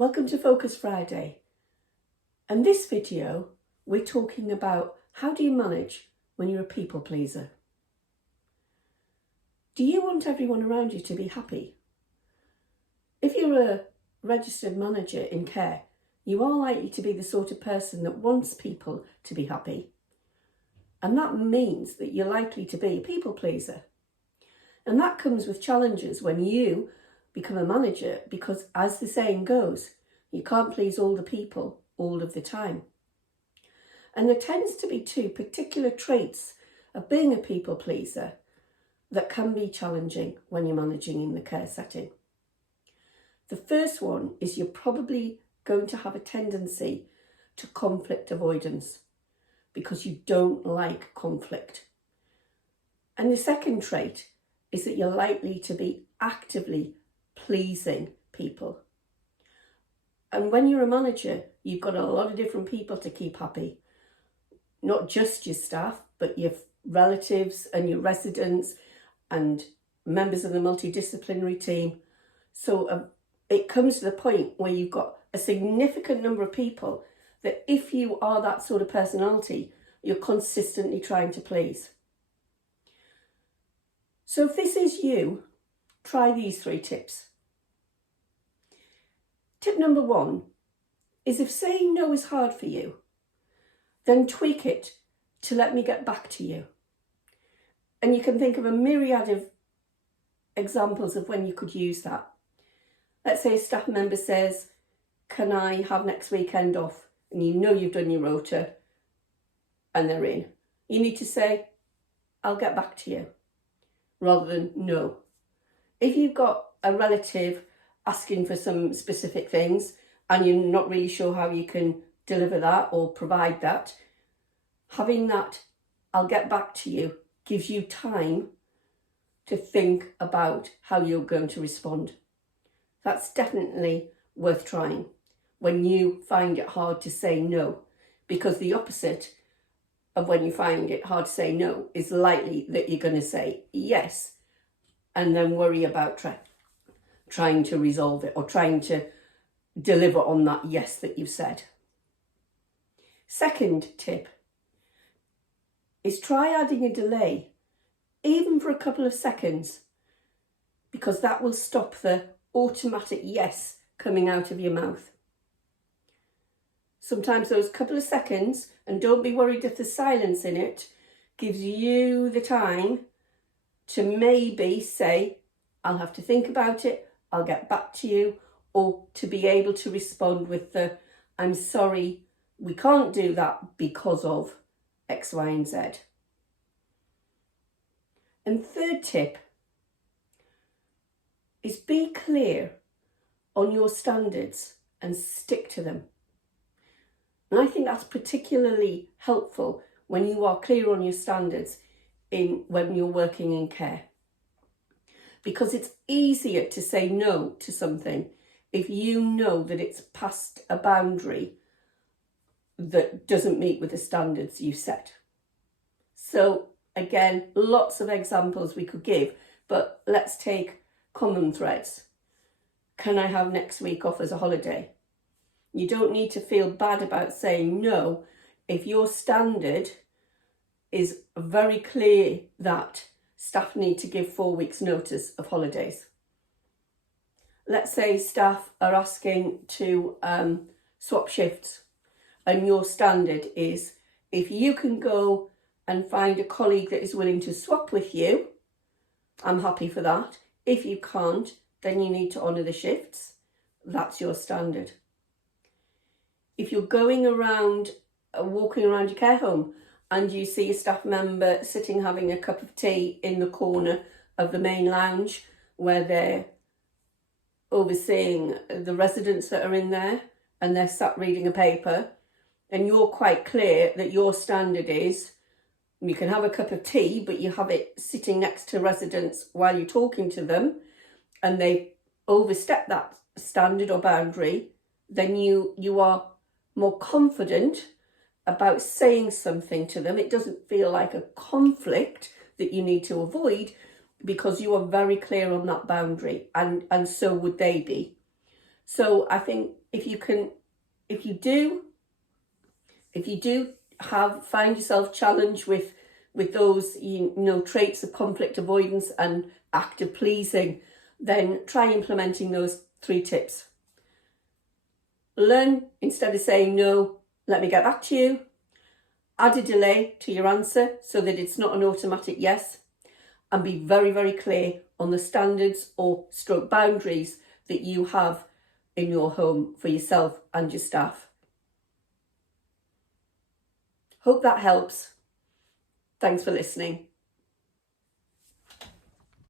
Welcome to Focus Friday. In this video, we're talking about how do you manage when you're a people pleaser? Do you want everyone around you to be happy? If you're a registered manager in care, you are likely to be the sort of person that wants people to be happy. And that means that you're likely to be a people pleaser. And that comes with challenges when you become a manager, because as the saying goes, you can't please all the people all of the time. And there tends to be two particular traits of being a people pleaser that can be challenging when you're managing in the care setting. The first one is you're probably going to have a tendency to conflict avoidance because you don't like conflict. And the second trait is that you're likely to be actively pleasing people. And when you're a manager, you've got a lot of different people to keep happy. Not just your staff, but your relatives and your residents and members of the multidisciplinary team. So it comes to the point where you've got a significant number of people that if you are that sort of personality, you're consistently trying to please. So if this is you, try these 3 tips. Tip number 1 is if saying no is hard for you, then tweak it to let me get back to you. And you can think of a myriad of examples of when you could use that. Let's say a staff member says, can I have next weekend off? And you know you've done your rota and they're in. You need to say, I'll get back to you, rather than no. If you've got a relative asking for some specific things and you're not really sure how you can deliver that or provide that, having that I'll get back to you gives you time to think about how you're going to respond. That's definitely worth trying when you find it hard to say no, because the opposite of when you find it hard to say no is likely that you're going to say yes and then worry about trying to resolve it or trying to deliver on that yes that you've said. Second tip is try adding a delay, even for a couple of seconds, because that will stop the automatic yes coming out of your mouth. Sometimes those couple of seconds, and don't be worried if there's silence in it, gives you the time to maybe say, I'll have to think about it, I'll get back to you, or to be able to respond with the, I'm sorry, we can't do that because of X, Y, and Z. And third tip is be clear on your standards and stick to them. And I think that's particularly helpful when you are clear on your standards when you're working in care. Because it's easier to say no to something if you know that it's past a boundary that doesn't meet with the standards you set. So again, lots of examples we could give, but let's take common threads. Can I have next week off as a holiday? You don't need to feel bad about saying no if your standard is very clear that staff need to give 4 weeks notice of holidays. Let's say staff are asking to swap shifts, and your standard is if you can go and find a colleague that is willing to swap with you, I'm happy for that. If you can't, then you need to honour the shifts. That's your standard. If you're going around, walking around your care home and you see a staff member sitting having a cup of tea in the corner of the main lounge where they're overseeing the residents that are in there and they're sat reading a paper, and you're quite clear that your standard is you can have a cup of tea, but you have it sitting next to residents while you're talking to them, and they overstep that standard or boundary, then you are more confident about saying something to them. It doesn't feel like a conflict that you need to avoid because you are very clear on that boundary, and so would they be. So I think if you do find yourself challenged with those traits of conflict avoidance and active pleasing, then try implementing those 3 tips. Learn, instead of saying no, let me get back to you. Add a delay to your answer so that it's not an automatic yes, and be very, very clear on the standards or stroke boundaries that you have in your home for yourself and your staff. Hope that helps. Thanks for listening.